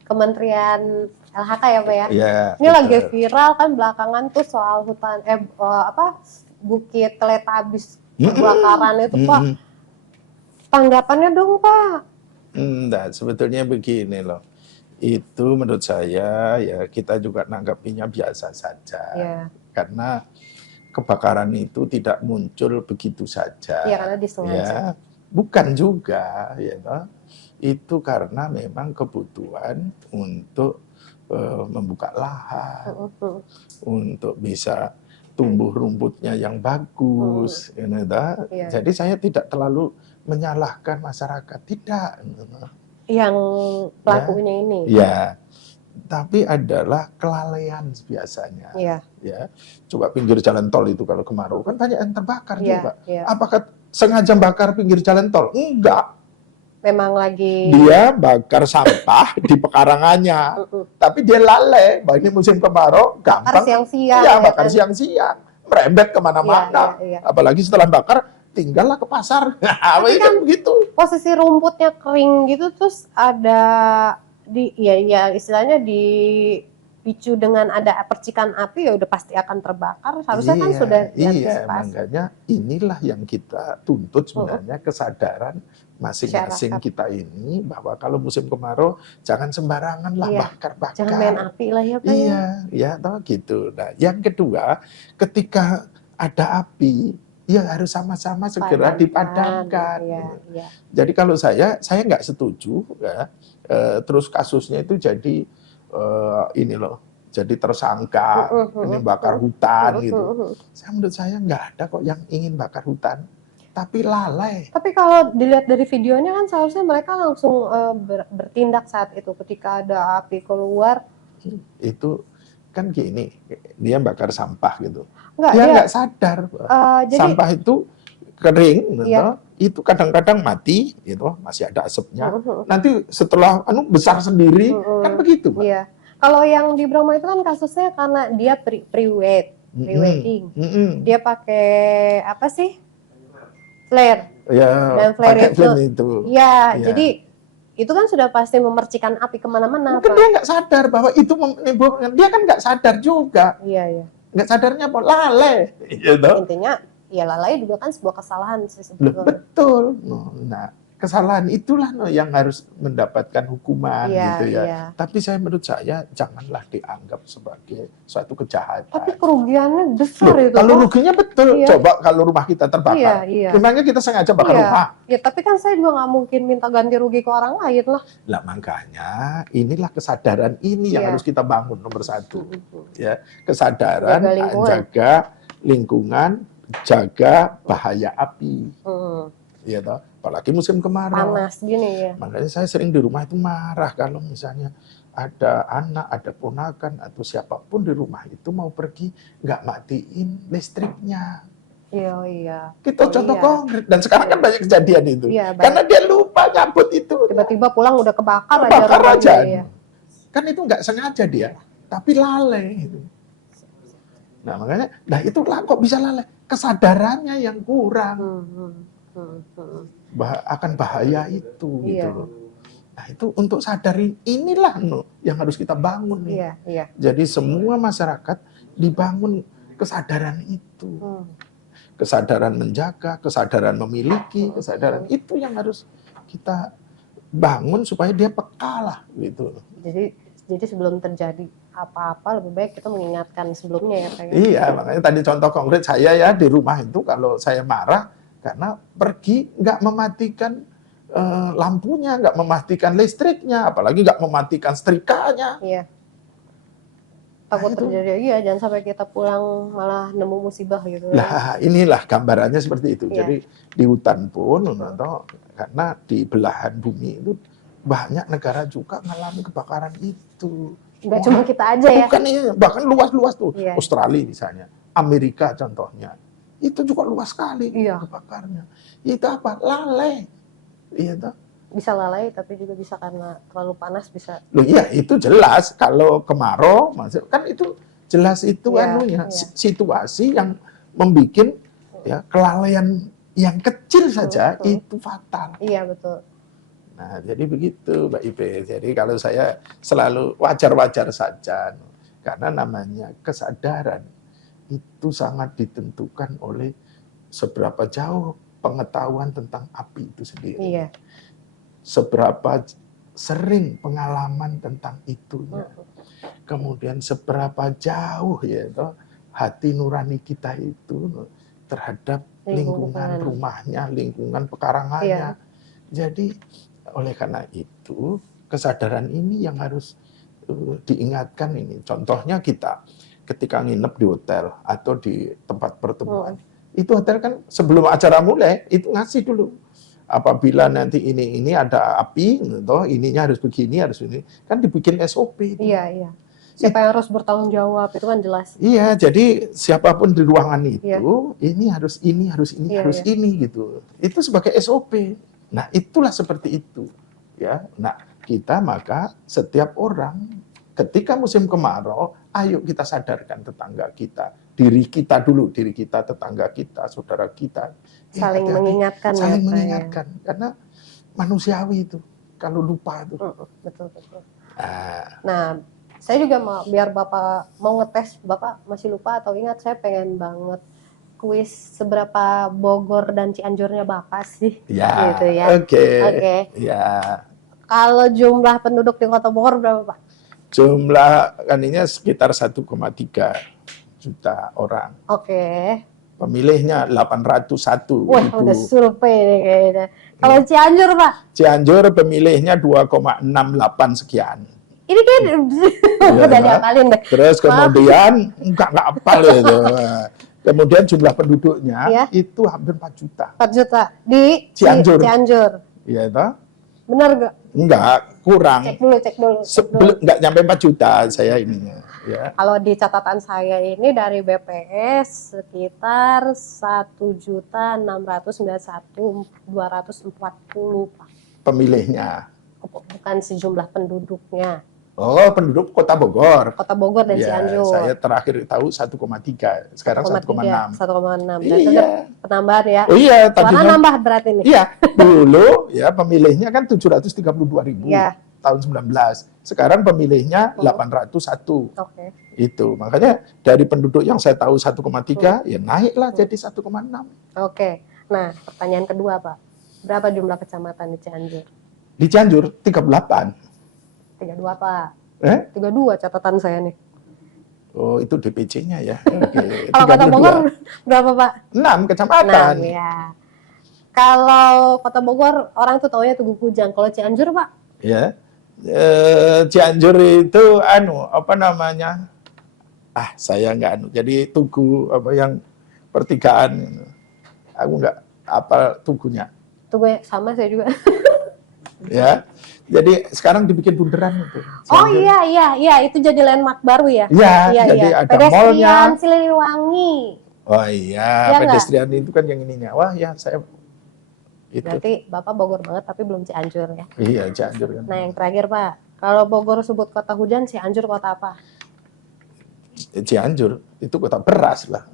Kementerian LHK ya, Pak ya? Iya. Ini lagi viral kan belakangan tuh soal hutan Bukit Teletabis kebakaran itu, Pak. Tanggapannya dong, Pak. Enggak, sebetulnya begini loh. Itu menurut saya ya kita juga nanggapinnya biasa saja. Karena kebakaran itu tidak muncul begitu saja. Iya, karena disengaja. Bukan juga, itu karena memang kebutuhan untuk membuka lahan, untuk bisa tumbuh rumputnya yang bagus. Jadi saya tidak terlalu menyalahkan masyarakat, tidak. Yang pelakunya ini. Ya, tapi adalah kelalaian biasanya. Ya, coba pinggir jalan tol itu kalau kemarau kan banyak yang terbakar juga. Apakah sengaja bakar pinggir jalan tol? Enggak. Memang lagi dia bakar sampah di pekarangannya, tapi dia lalai. Bahwa ini musim kemarau, gampang. Bakar siang-siang. Ya, bakar siang-siang, merembet kemana-mana. Apalagi setelah bakar, tinggallah ke pasar. Tapi kan begitu. Posisi rumputnya kering gitu, terus ada istilahnya dipicu dengan ada percikan api, ya udah pasti akan terbakar. Harusnya kan sudah diantisipasi. Makanya inilah yang kita tuntut sebenarnya, kesadaran masing-masing kita ini, bahwa kalau musim kemarau jangan sembarangan lah bakar-bakar. Jangan main api lah ya, Pak. Iya, gitu. Nah, yang kedua, ketika ada api, ya harus sama-sama segera dipadamkan. Jadi kalau saya nggak setuju ya, terus kasusnya itu jadi jadi tersangka ini bakar hutan gitu. Menurut saya nggak ada kok yang ingin bakar hutan, tapi lalai. Tapi kalau dilihat dari videonya kan seharusnya mereka langsung bertindak saat itu ketika ada api keluar. Itu kan gini, dia bakar sampah gitu. Dia nggak sadar sampah itu kering, itu kadang-kadang mati, masih ada asapnya. Nanti setelah besar sendiri, kan begitu, Pak. Iya. Kalau yang di Bromo itu kan kasusnya karena dia pre-wedding, dia pakai apa sih? Flare. Dan flare itu. Iya, jadi itu kan sudah pasti memercikan api kemana-mana. Mungkin dia nggak sadar bahwa itu menimbulkan, dia kan nggak sadar juga. Iya. Nggak sadarnya apa? Lalai. Intinya, ya lalai juga kan sebuah kesalahan sih sebetulnya. Betul. Nah, kesalahan itulah yang harus mendapatkan hukuman gitu ya. Iya. Tapi menurut saya janganlah dianggap sebagai suatu kejahatan. Tapi kerugiannya besar itu. Kalau ruginya betul, iya. coba kalau rumah kita terbakar, memangnya kita sengaja bakar rumah? Ya, tapi kan saya juga nggak mungkin minta ganti rugi ke orang lain lah. Lah makanya inilah kesadaran ini yang harus kita bangun nomor satu. Ya, kesadaran jaga lingkungan, jaga bahaya api. Ya toh, apalagi musim kemarau. Panas gini ya. Makanya saya sering di rumah itu marah kalau misalnya ada anak, ada ponakan atau siapapun di rumah itu mau pergi nggak matiin listriknya. Iya. Kita contoh konkret dan sekarang kan banyak kejadian itu. Karena dia lupa nyambut itu. Tiba-tiba pulang udah kebakar aja. Kan itu nggak sengaja dia, tapi lalai. Nah makanya, itulah kok bisa lalai. Kesadarannya yang kurang. Akan bahaya itu gitu loh. Nah itu untuk sadarin inilah yang harus kita bangun nih. Jadi semua masyarakat dibangun kesadaran itu. Kesadaran menjaga, kesadaran memiliki, kesadaran itu yang harus kita bangun supaya dia peka lah gitu. Jadi sebelum terjadi apa-apa lebih baik kita mengingatkan sebelumnya ya Pak. Iya, makanya tadi contoh konkret saya ya di rumah itu kalau saya marah karena pergi nggak mematikan lampunya, nggak mematikan listriknya, apalagi nggak mematikan setrikanya. Iya. Takut terjadi, jangan sampai kita pulang malah nemu musibah gitu. Lah inilah gambarannya seperti itu. Jadi di hutan pun, karena di belahan bumi itu banyak negara juga mengalami kebakaran itu. Nggak cuma kita aja ya. Bukan ini, bahkan luas-luas tuh. Australia misalnya, Amerika contohnya. Itu juga luas sekali kebakarnya. Itu apa? Lalai. Iya toh. Bisa lalai tapi juga bisa karena terlalu panas bisa. Loh iya itu jelas kalau kemarau kan itu jelas itu situasi yang membuat kelalaian yang kecil saja itu fatal. Iya betul. Nah, jadi begitu Mbak Ipe. Jadi kalau saya selalu wajar-wajar saja karena namanya kesadaran itu sangat ditentukan oleh seberapa jauh pengetahuan tentang api itu sendiri. Iya. Seberapa sering pengalaman tentang itunya. Kemudian seberapa jauh hati nurani kita itu terhadap lingkungan rumahnya, lingkungan pekarangannya. Jadi oleh karena itu kesadaran ini yang harus diingatkan ini. Contohnya kita ketika nginep di hotel atau di tempat pertemuan. Itu hotel kan sebelum acara mulai itu ngasih dulu. Apabila nanti ini ada api, ininya harus begini, harus ini. Kan dibikin SOP. Itu. Iya. Siapa yang harus bertanggung jawab itu kan jelas. Iya, jadi siapapun di ruangan itu, ini harus ini gitu. Itu sebagai SOP. Nah, itulah seperti itu. Ya, nah kita maka setiap orang ketika musim kemarau, ayo kita sadarkan tetangga kita, diri kita dulu, diri kita, tetangga kita, saudara kita. Saling mengingatkan. Saling mengingatkan, karena manusiawi itu, kalau lupa itu. Betul. Nah, saya juga biar Bapak mau ngetes, Bapak masih lupa atau ingat, saya pengen banget kuis seberapa Bogor dan Cianjurnya Bapak sih. Ya, gitu ya. Oke. Ya. Kalau jumlah penduduk di Kota Bogor berapa Pak? Jumlah kaninya sekitar 1,3 juta orang. Oke. Pemilihnya 801. Wah, udah survei nih kayaknya. Kalau Cianjur Pak? Cianjur pemilihnya 2,68 sekian. Ini kan udah diakalin deh. Terus kemudian enggak hafal itu. Kemudian jumlah penduduknya itu hampir 4 juta. 4 juta di Cianjur. Iya itu. Benar nggak? Enggak, kurang. Cek dulu. Enggak nyampe 4 juta saya ininya. Ya. Kalau di catatan saya ini dari BPS sekitar 1.691.240 Pak. Pemilihnya. Bukan sejumlah penduduknya. Oh, penduduk Kota Bogor. Kota Bogor dan Cianjur. Saya terakhir tahu 1,3, sekarang 1,6. 1,6. Iya. Penambahan ya. Oh iya, tadinya nambah berarti nih. Iya, dulu ya pemilihnya kan 732.000 tahun 19. Sekarang pemilihnya 801. Oke. Itu. Makanya dari penduduk yang saya tahu 1,3 ya naiklah jadi 1,6. Oke. Nah, pertanyaan kedua, Pak. Berapa jumlah kecamatan di Cianjur? Di Cianjur 38. 32 Pak. 32 catatan saya nih. Oh, itu DPC-nya ya. Oke. Kalau Kota Bogor berapa Pak? 6 kecamatan. 6 ya. Kalau Kota Bogor orang tuh taunya Tugu Kujang. Kalau Cianjur Pak? Ya. Cianjur itu apa namanya? Saya nggak jadi Tugu apa yang pertigaan. Aku nggak apa Tugunya. Tugu sama saya juga. Ya. Jadi sekarang dibikin bundaran itu. Oh iya, itu jadi landmark baru ya? Iya, jadi ada pedestrian Siliwangi. Oh iya, pedestrian itu kan yang ininya. Wah ya, saya itu. Berarti Bapak Bogor banget tapi belum Cianjur ya? Iya, Cianjur kan. Nah yang terakhir Pak, kalau Bogor sebut kota hujan, Cianjur kota apa? Cianjur itu kota beras lah.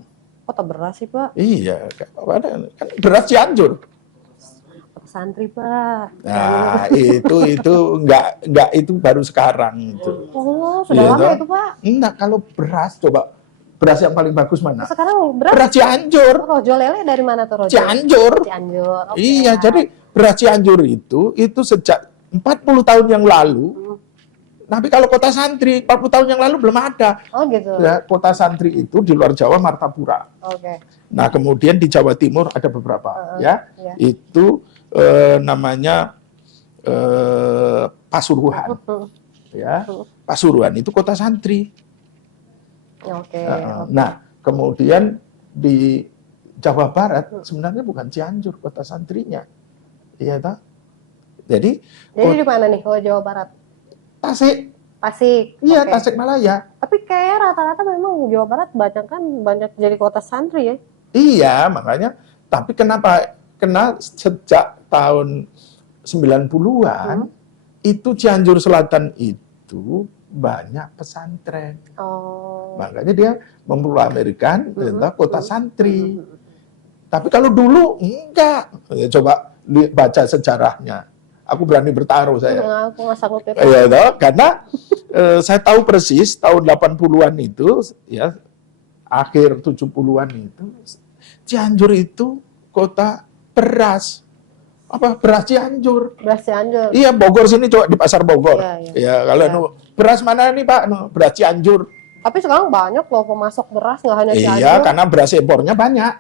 Kota beras sih Pak? Iya, kan beras Cianjur. Santri Pak. Nah itu enggak itu baru sekarang itu. Oh sudah lama itu Pak? Enggak, kalau beras coba beras yang paling bagus mana? Sekarang beras Cianjur. Rojo lele dari mana tuh Rojo? Cianjur. Cianjur. Okay. Iya, jadi beras Cianjur itu sejak 40 tahun yang lalu. Tapi kalau kota santri 40 tahun yang lalu belum ada. Oh gitu. Ya, kota santri itu di luar Jawa Martapura. Oke. Nah kemudian di Jawa Timur ada beberapa ya. Itu namanya Pasuruan. Ya, Pasuruan itu kota santri. Oke. Nah kemudian di Jawa Barat sebenarnya bukan Cianjur kota santrinya. Iya toh? Jadi di mana nih kalau Jawa Barat? Tasik. Iya, Tasikmalaya. Tapi kayak rata-rata memang Jawa Barat banyak jadi kota santri ya. Iya, makanya. Tapi kenapa? Karena sejak tahun 90-an itu Cianjur Selatan itu banyak pesantren. Oh. Makanya dia memproklamasikan kota santri. Tapi kalau dulu enggak. Coba baca sejarahnya. Aku berani bertaruh saya. Aku nggak sanggup itu. Ya, karena saya tahu persis tahun 80-an itu ya akhir 70-an itu Cianjur itu kota beras. Apa beras Cianjur? Beras Cianjur. Iya, Bogor sini coba di pasar Bogor. Iya. Ya, kalau beras mana nih Pak? Beras Cianjur. Tapi sekarang banyak loh pemasok beras, nggak hanya Cianjur. Iya, karena beras impornya banyak.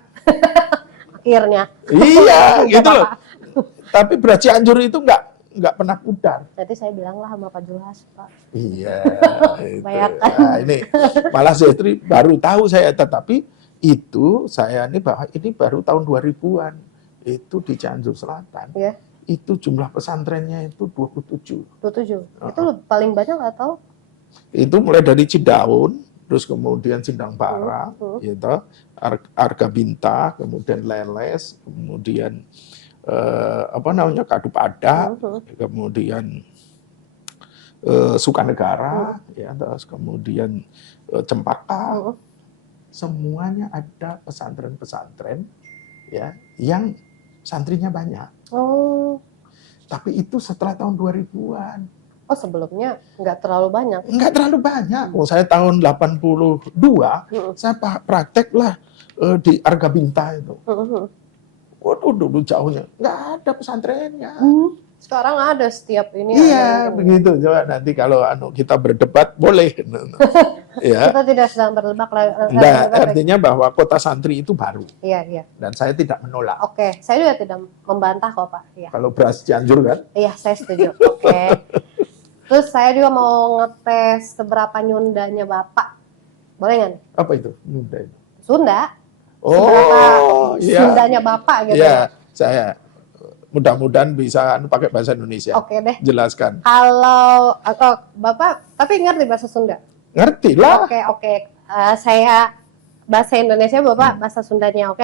Akhirnya. Iya, gitu loh. Tapi beras Cianjur itu nggak pernah pudar. Nanti saya bilang lah sama Pak Julhas, Pak. Iya. Bayangkan. Nah, ini malah Zetri baru tahu saya, tetapi itu saya bahwa ini baru tahun 2000-an itu di Cianjur Selatan. Iya. Itu jumlah pesantrennya itu 27. 27. Itu paling banyak atau? Itu mulai dari Cidaun, terus kemudian Sindang Bara, gitu, Arga Binta, kemudian Leles, kemudian Kadupada, kemudian Sukanegara, ya, terus kemudian Cempaka, semuanya ada pesantren-pesantren, ya, yang santrinya banyak. Oh. Tapi itu setelah tahun 2000-an. Oh, sebelumnya nggak terlalu banyak? Nggak terlalu banyak. Saya tahun 82, saya praktek lah di Arga Binta itu. Waduh, dulu jauhnya. Nggak ada pesantrennya. Sekarang ada setiap ini. Iya, begitu. Coba nanti kalau kita berdebat, boleh. Ya. Kita tidak sedang berdebat. Nah, artinya bahwa kota santri itu baru. Iya. Dan saya tidak menolak. Oke, saya juga tidak membantah kok, Pak. Ya. Kalau beras Cianjur kan? Iya, saya setuju. Oke. Terus saya juga mau ngetes seberapa nyundanya Bapak. Boleh nggak? Apa itu? Nyunda itu? Sunda. Oh, iya. Sundanya Bapak gitu. Iya, saya mudah-mudahan bisa pakai bahasa Indonesia. Oke deh. Jelaskan. Kalau Bapak tapi ngerti bahasa Sunda? Ngerti lah. Oke. Saya bahasa Indonesia, Bapak bahasa Sundanya, oke?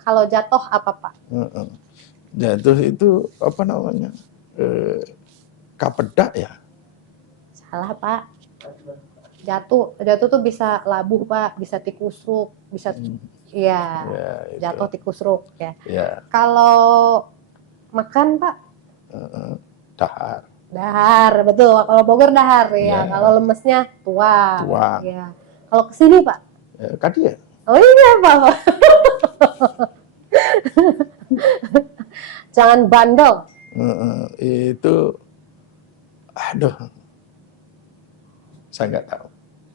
Kalau jatuh apa, Pak? Jatuh itu apa namanya? Kapedak ya? Salah, Pak. Jatuh tuh bisa labuh, Pak, bisa tikusruk, bisa iya. Jatuh tikusruk ya. Ya. Kalau makan, Pak? Dahar. Dahar, betul. Kalau Bogor dahar ya. Kalau lemesnya tuang. Ya. Kalau kesini, Pak? Kadia. Oh iya, Pak. Jangan bandel. Itu, aduh, saya nggak tahu.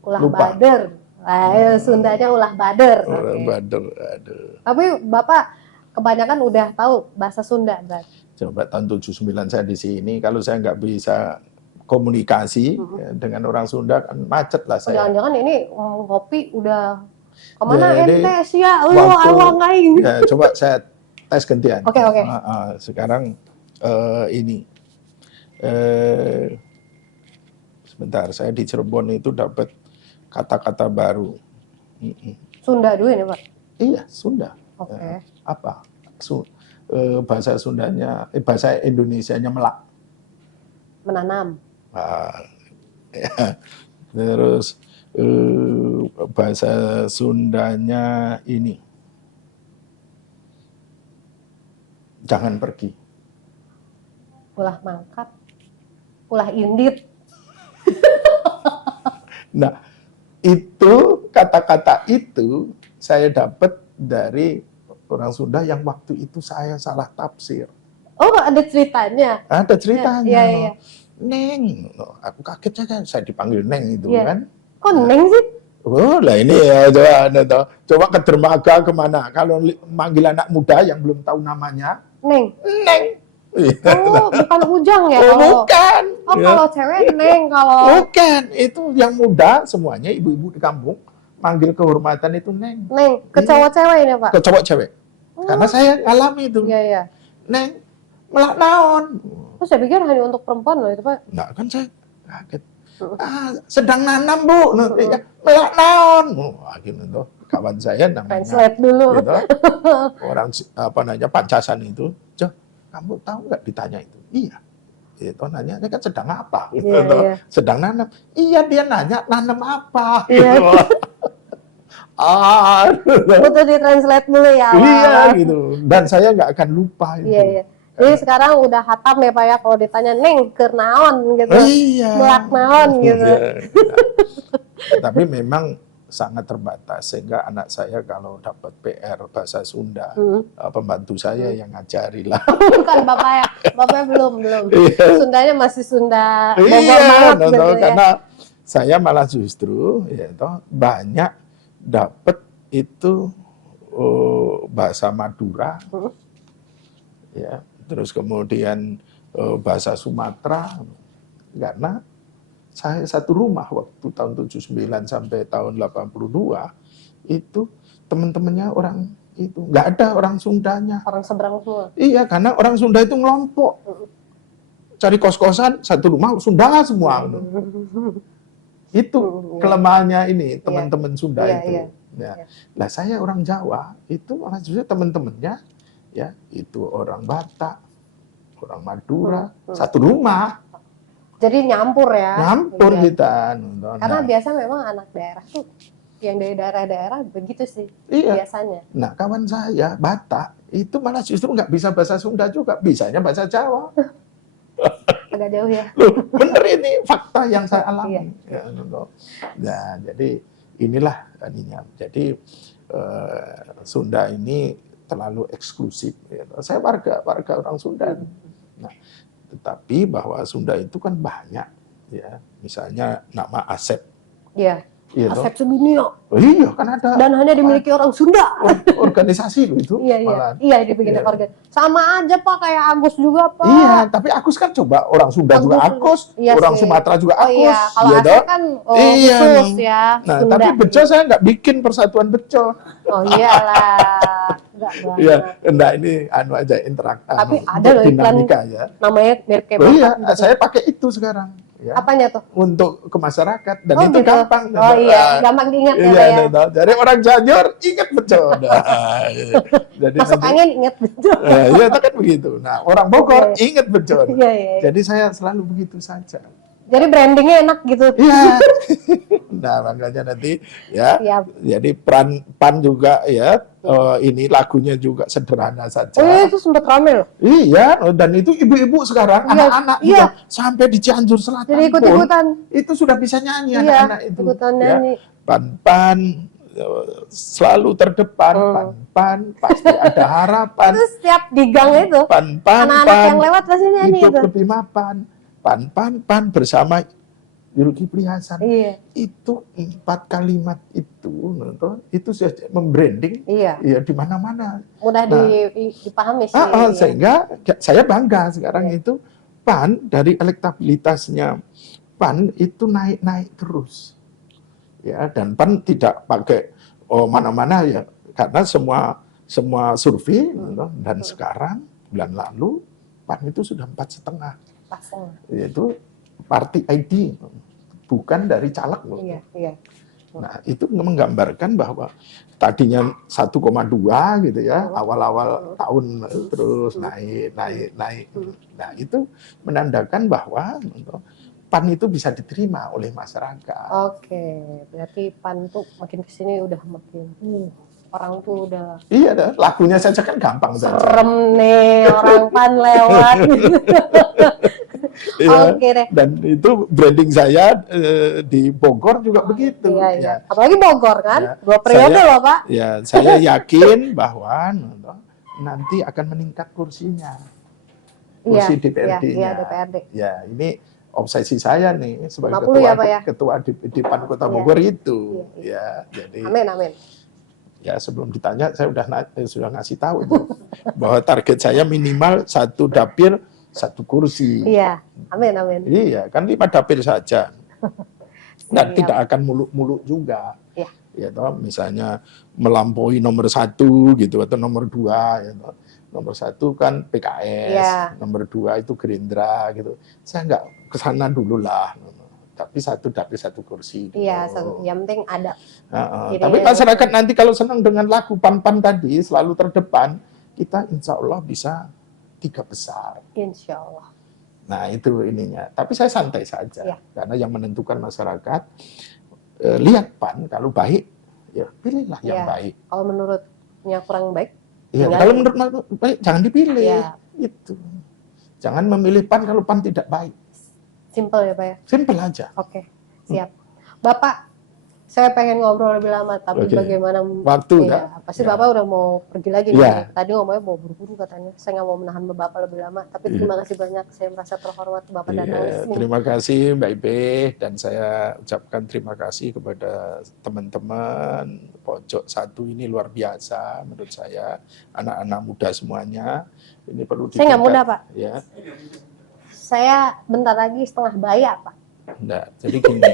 Ulah Lupa. bader. Ayo, Sundanya ulah bader. Ulah Oke. bader, aduh. Tapi Bapak kebanyakan udah tahu bahasa Sunda, berarti. Coba tahun 79 saya di sini, kalau saya nggak bisa komunikasi ya, dengan orang Sunda kan macet lah saya. Jangan-jangan ini ngopi udah kemana Jadi, ente sih ya? waktu- Awang aing. Ya, coba saya tes gantian. Oke. Sekarang ini sebentar, saya di Cirebon itu dapat kata-kata baru. Sunda dulu ini, Pak. Iya, Sunda. Oke. Apa? Bahasa Sundanya, bahasa Indonesianya melak. Menanam. Ya. Terus bahasa Sundanya ini, jangan pergi. Ulah mangkat. Ulah indit. Nah, itu kata-kata itu saya dapat dari orang Sunda yang waktu itu saya salah tafsir. Oh, ada ceritanya. Ada ceritanya. Iya. Neng, aku kaget saja saya dipanggil Neng itu Iya. kan. Kok Neng sih? Oh lah ini ya, coba ke dermaga kemana? Kalau manggil anak muda yang belum tahu namanya, Neng. Neng. Oh, bukan Ujang ya? Oh, Kalau bukan. Oh, Ya. kalau cewek Neng, kalau Bukan, itu yang muda semuanya ibu-ibu di kampung manggil kehormatan itu Neng. Neng ke cowok cewek ini, Pak. Ke cowok cewek. Karena saya alami itu. Iya. Neng, melak naon. Terus saya pikir hanya untuk perempuan loh itu, Pak. Enggak kan saya kaget. Sedang nanam Bu. Ya, melak naon. Gitu tuh. Kawan saya namanya. Translate dulu. Gitu. Orang apa namanya Pancasan itu. Jo, kamu tahu nggak ditanya itu? Iya. Itu nanya, ini kan sedang apa? Gitu, Iya, tuh. iya. Sedang nanam. Iya dia nanya nanam apa? Iya. Gitu. Butuh di-translate dulu ya. Iya awal-awal. gitu. Dan saya nggak akan lupa itu. Iya. Jadi sekarang udah hatam ya, Pak ya, kalau ditanya Neng ke naon gitu. Iya. Melak naon gitu. Iya. Tapi memang sangat terbatas sehingga anak saya kalau dapat PR bahasa Sunda, pembantu saya yang ngajari lah. Bukan Bapak ya. Bapaknya belum. Iya. Sundanya masih Sunda Bogor Iya, banget no, gitu ya. karena saya malah justru ya toh banyak dapat itu bahasa Madura, ya, terus kemudian bahasa Sumatera, karena saya satu rumah waktu tahun 79 sampai tahun 82 itu teman-temannya orang itu nggak ada orang Sundanya. Orang seberang semua. Iya, karena orang Sunda itu ngelompok. Cari kos-kosan, satu rumah Sunda semua. Itu kelemahannya ini, teman-teman Sunda Iya, itu. iya. Ya. Nah, saya orang Jawa, itu malah justru teman-temannya, ya, itu orang Batak, orang Madura, satu rumah. Jadi nyampur ya. Nyampur Iya. kita. Karena Nah, biasa memang anak daerah tuh, yang dari daerah-daerah begitu sih iya. biasanya. Nah, kawan saya Batak, itu malah justru nggak bisa bahasa Sunda juga, bisanya bahasa Jawa. Agak jauh ya. Loh, bener ini fakta yang saya alami. Iya. Ya, no. Nah, jadi inilah ininya. Jadi Sunda ini terlalu eksklusif. Ya. Saya warga orang Sunda. Nah, tetapi bahwa Sunda itu kan banyak, ya. Misalnya nama Asep. Iya. Iya, toh? Asep sedunia. Oh, iya, kan ada Dan hanya dimiliki orang Sunda. organisasi loh itu. Iya. malahan. Iya, dibikin Iya. organ. Sama aja Pak kayak Agus juga Pak. Iya, tapi Agus kan coba orang Sunda juga Agus, Iya orang sih. Sumatera juga Oh Agus. iya, kalau iya, Asep toh? kan Iya, khusus no. ya. Nah, Sunda. tapi Bejo saya nggak bikin persatuan Bejo. Oh iyalah. Enggak banget. Iya, enggak ini anu aja interaktif. Tapi ada loh iklan dinamika ya. namanya mirip kayak Oh iya, Bapak gitu. saya pakai itu sekarang. Ya, Apanya tuh? untuk ke masyarakat dan Oh, itu gitu. gampang. Oh iya, gampang diingat ya, Iya, Pak ya. nah, dari orang Cianjur ingat Bejo. Nah, jadi Masuk nanti- angin inget betul. Iya, itu kan begitu. Nah, orang Bogor Iya. ingat Bejo. Iya. Jadi saya selalu begitu saja. Jadi brandingnya enak gitu. Iya. Nah, makanya nanti ya. Siap. Jadi pan juga ya, ini lagunya juga sederhana saja. Oh iya, itu sempat rame loh. Iya, dan itu ibu-ibu sekarang, Iya, anak-anak iya. juga sampai di Cianjur Selatan Jadi pun ikut-ikutan. itu sudah bisa nyanyi Iya, anak-anak itu. ikutan ya. nyanyi. Pan-pan selalu terdepan, pan pasti ada harapan. Terus setiap di gang itu, anak-anak yang lewat pasti nyanyi hidup itu. lebih mapan, pan bersama Zulkifli Hasan. Iya. Itu 4 kalimat itu sudah membranding ya di mana-mana. Mudah dipahami sih. Sehingga saya bangga sekarang itu PAN dari elektabilitasnya PAN itu naik terus. Ya, dan PAN tidak pakai mana-mana ya, karena semua survei dan sekarang bulan lalu PAN itu sudah 4,5. Yaitu party ID, bukan dari caleg loh. Iya. Nah, itu menggambarkan bahwa tadinya 1,2 gitu ya, awal-awal tahun terus naik. Nah, itu menandakan bahwa PAN itu bisa diterima oleh masyarakat. Oke, berarti PAN tuh makin kesini udah makin orang tuh udah. Iya, lagunya saja kan gampang saja. Serem nih orang PAN lewat. Ya, Oke deh. dan itu branding saya di Bogor juga begitu. Iya. Ya. Apalagi Bogor kan, 2 periode loh Pak. Ya, saya yakin bahwa nanti akan meningkat kursi DPRD-nya. DPRD. Ya, ini obsesi saya nih sebagai ketua di PAN Kota Bogor itu. Ya, jadi. Amin. Ya, sebelum ditanya saya sudah ngasih tahu itu bahwa target saya minimal 1 dapil 1 kursi. Iya, amin. Iya, kan 5 dapil saja. Dan tidak akan muluk-muluk juga. Iya. Ya, toh, misalnya melampaui nomor 1 gitu atau nomor 2 ya, toh. Nomor 1 kan PKS, nomor 2 itu Gerindra gitu. Saya nggak kesana dulu lah. Tapi 1 dapil 1 kursi. Gitu. Iya, yang penting ada. Tapi masyarakat nanti kalau senang dengan lagu PAN tadi selalu terdepan, kita insya Allah bisa 3 besar. Insya Allah. Nah, itu ininya. Tapi saya santai saja. Karena yang menentukan masyarakat, lihat PAN, kalau baik, ya pilihlah yang baik. Kalau menurutnya kurang baik, ya, kalau menurut baik, jangan dipilih. Itu. Jangan memilih PAN kalau PAN tidak baik. Simple ya Pak ya? Simple aja. Oke, siap. Bapak, saya pengen ngobrol lebih lama, tapi bagaimana waktu pasti Bapak udah mau pergi lagi nih. Tadi ngomongnya mau buru-buru katanya. Saya nggak mau menahan Bapak lebih lama, tapi terima kasih banyak. Saya merasa terhormat Bapak datang ke sini. Terima kasih Mbak Ibe, dan saya ucapkan terima kasih kepada teman-teman Pojok 1 ini luar biasa menurut saya, anak-anak muda semuanya. Ini perlu saya nggak muda Pak. Ya. Saya bentar lagi setengah baya Pak. Enggak, jadi gini.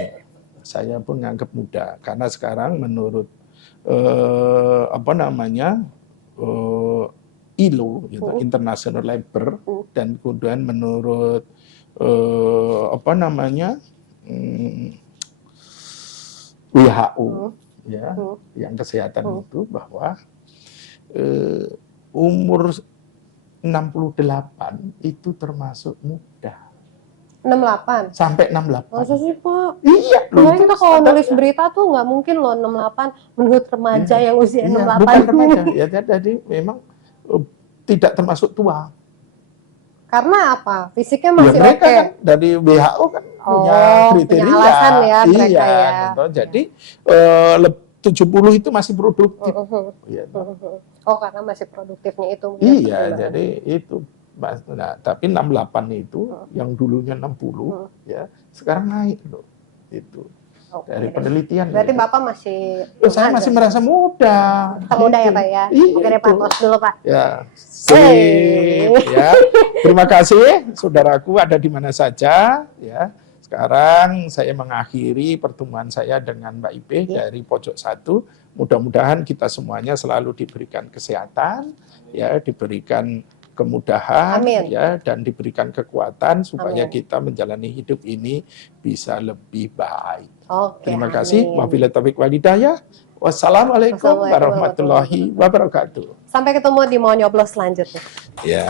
Saya pun nganggap muda karena sekarang menurut ILO gitu, International Labour, dan kemudian menurut WHO ya, yang kesehatan itu bahwa umur 68 itu termasuk muda. 68? Sampai 68. Masa sih Pak? Iya. Kemarin kita kalau nulis berita tuh nggak mungkin loh 68 menurut remaja yang usia 68. Bukan remaja, ya jadi memang tidak termasuk tua. Karena apa? Fisiknya masih mereka kan dari WHO kan punya kriteria. Punya alasan ya mereka ya. Gitu. Jadi 70 itu masih produktif. Karena masih produktifnya itu. Iya, jadi itu. Nah, tapi 68 itu yang dulunya 60 ya, sekarang naik loh. Itu. Dari penelitian. Berarti Bapak masih saya masih merasa muda. Muda ya Pak ya. Oke deh Pak, tos dulu Pak. Ya. Sip, ya. Terima kasih saudaraku ada di mana saja ya. Sekarang saya mengakhiri pertemuan saya dengan Mbak Ibe dari Pojok 1. Mudah-mudahan kita semuanya selalu diberikan kesehatan, ya, diberikan kemudahan, ya, dan diberikan kekuatan supaya kita menjalani hidup ini bisa lebih baik. Terima kasih. Wabillahi taufiq wal hidayah. Wassalamualaikum warahmatullahi wabarakatuh. Sampai ketemu di Mau Nyoblos selanjutnya. Ya.